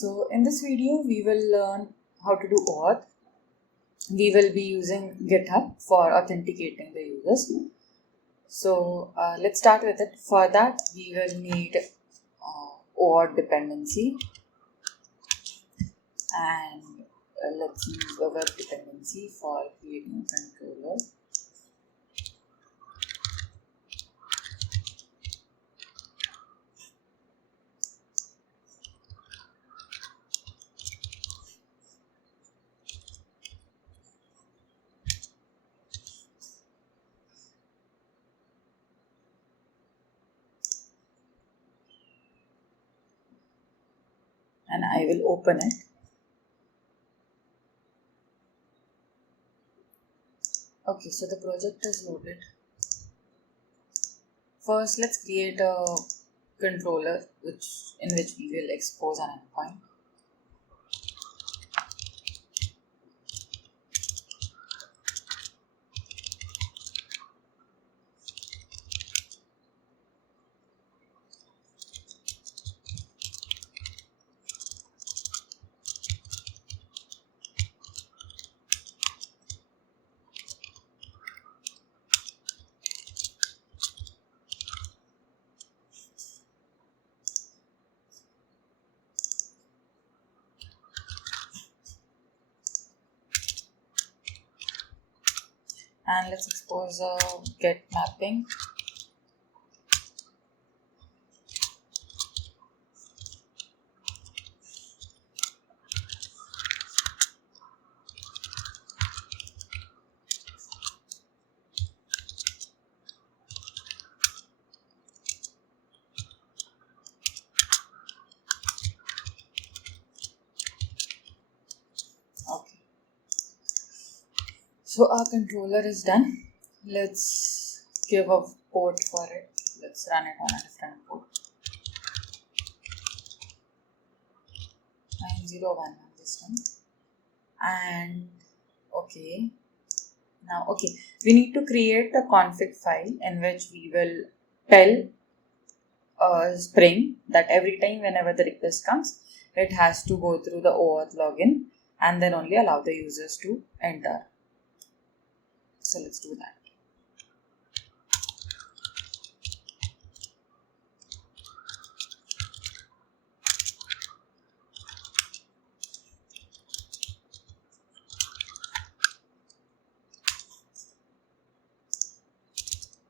So in this video we will learn how to do OAuth. We will be using GitHub for authenticating the users. So let's start with it. For that we will need OAuth dependency, and let's use a web dependency for creating a controller. And I will open it. Okay, so the project is loaded. First, let's create a controller in which we will expose an endpoint. And let's expose a get mapping. Okay. So our controller is done. Let's give a port for it. Let's run it on a different port. 901 this time. And okay. Now we need to create a config file in which we will tell Spring that every time whenever the request comes, it has to go through the OAuth login and then only allow the users to enter. So let's do that.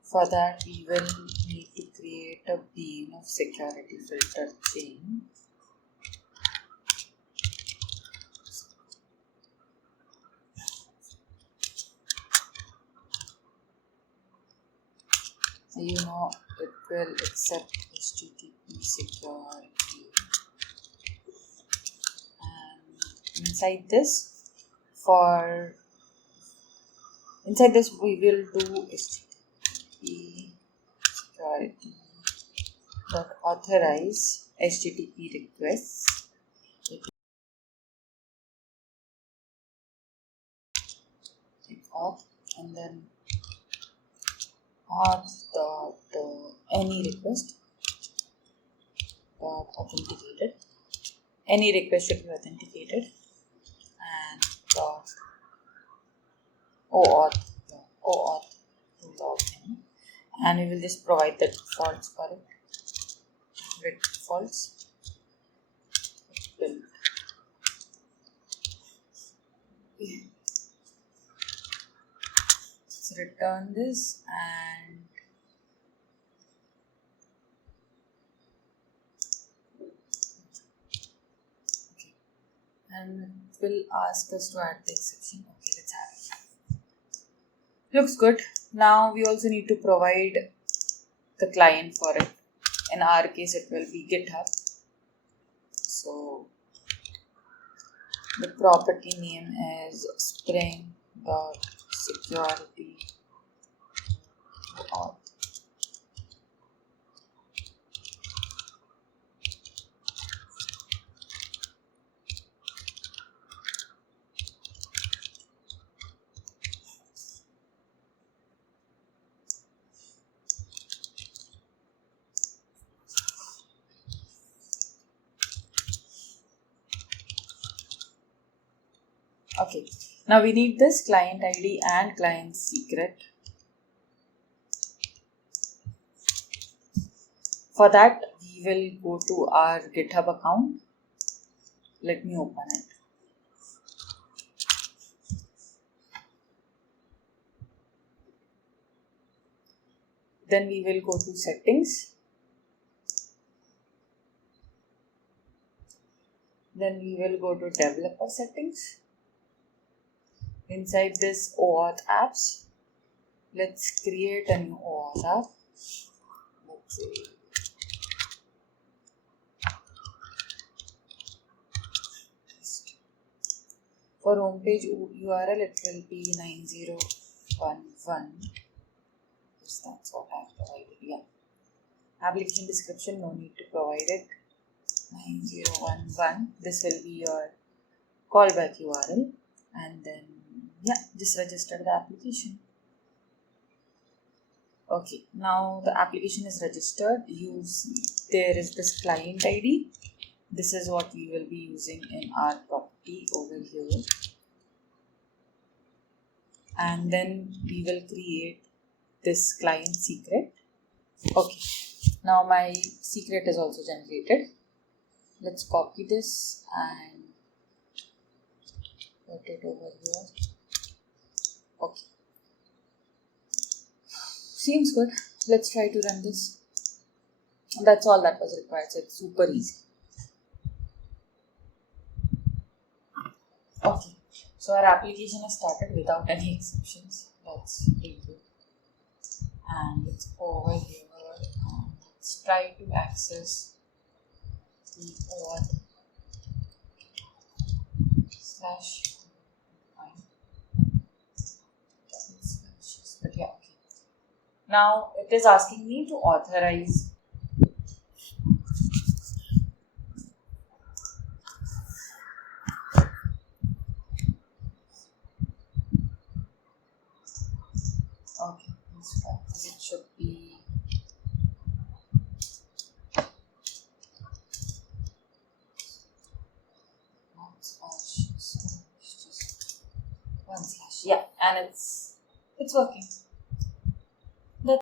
For that, we will need to create a bean of security filter chain. You know, it will accept HTTP security. And inside this we will do HTTP security authorize HTTP requests. Auth and then auth any request authenticated. Any request should be authenticated, and OAuth to log in, and we will just provide the defaults for it. With defaults, build. Let's return this and it will ask us to add the exception. Okay, let's have it. Looks good. Now we also need to provide the client for it. In our case, it will be GitHub. So the property name is spring.security auth. Okay, now we need this client ID and client secret. For that, we will go to our GitHub account. Let me open it. Then we will go to settings. Then we will go to developer settings. Inside this OAuth apps, let's create a new OAuth app. Let's see. For homepage URL, it will be 9011. Yes, that's what I have provided. Yeah. Application description, no need to provide it. 9011. This will be your callback URL, and then just register the application. Okay, now the application is registered. You see there is this client ID. This is what we will be using in our property over here. And then we will create this client secret. Okay, now my secret is also generated. Let's copy this and put it over here. Okay, seems good. Let's try to run this. That's all that was required, so it's super easy. Okay, so our application has started without any exceptions. That's pretty good. And let's go over here and let's try to access the OAuth /. But yeah, okay. Now it is asking me to authorize. Okay, it should be // yeah, and it's working.